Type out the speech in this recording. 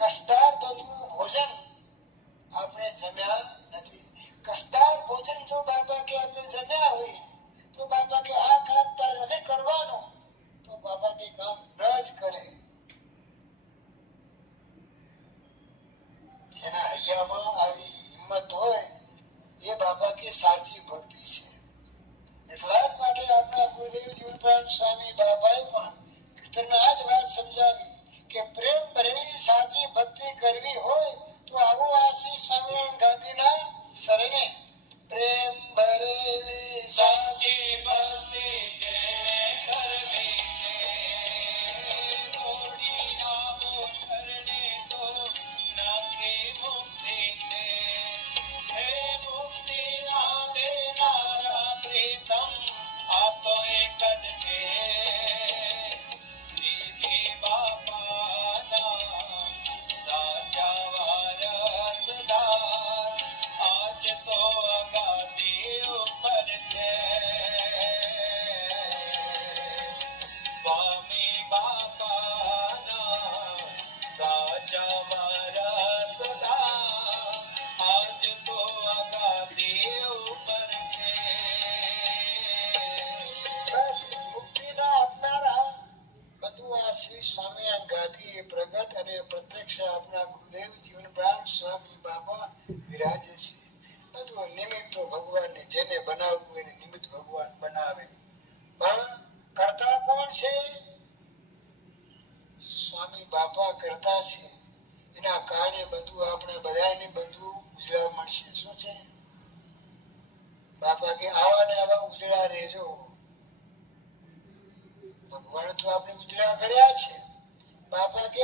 કષ્ટાર બનવું ભોજન આપણે જમ્યા નથી. કષ્ટાર ભોજન જો બાપા કે આપણે જમ્યા હોય તો બાપા કે આ કામ તારે નથી કરવાનું, તો બાપા કે કામ ન જ કરે. જેના હૈયામાં આવી હિંમત હોય એ બાપા કે સાચી ભક્તિ છે. એટલા જ માટે આપણા ગુરુદેવ જીવનપ્રાણ સ્વામી બાપાએ પણ કીર્તનમાં આ જ વાત સમજાવી કે પ્રેમ ભરેલી સાચી ભક્તિ કરવી હોય તો આવો આ શ્રી સ્વામિનારાયણ ગાદીના શરણે. પ્રેમ ભરેલી સાચી ભક્તિ જેણે કરવી છે, દોડી આવો શરણે તો નાખી મુક્તિ છે. હે મુક્તિ ના દેનારા પ્રીતમ આ તો એક જ છે, શ્રીજી બાપાના સાચા વારસદાર આજ તો અગાદી ઉપર છે. સ્વામી બાપાના સાચા વારસદાર આજ તો અગાદી ઉપર છે. બસ મુક્તિના આપનારા બધું આ શ્રી સ્વામિનારાયણ ગાદીએ પ્રગટ અને પ્રત્યક્ષ આપના ગુરુદેવ જીવનપ્રાણ સ્વામી બાપા વિરાજે છે. બધું નિમિત્તો ભગવાનને જેને બનાવવું એને નિમિત્ત ભગવાન બનાવે, પણ કરતા કોણ છે? સ્વામી બાપા કરતા છે. એના કારણે બધું આપણે બધાને બધું ઉજળા મળશે. શું છે? બાપા કે આવા ને આવા ઉજળા રહેજો. ભગવાન તો આપણે ઉજળા કર્યા છે. બાપા કે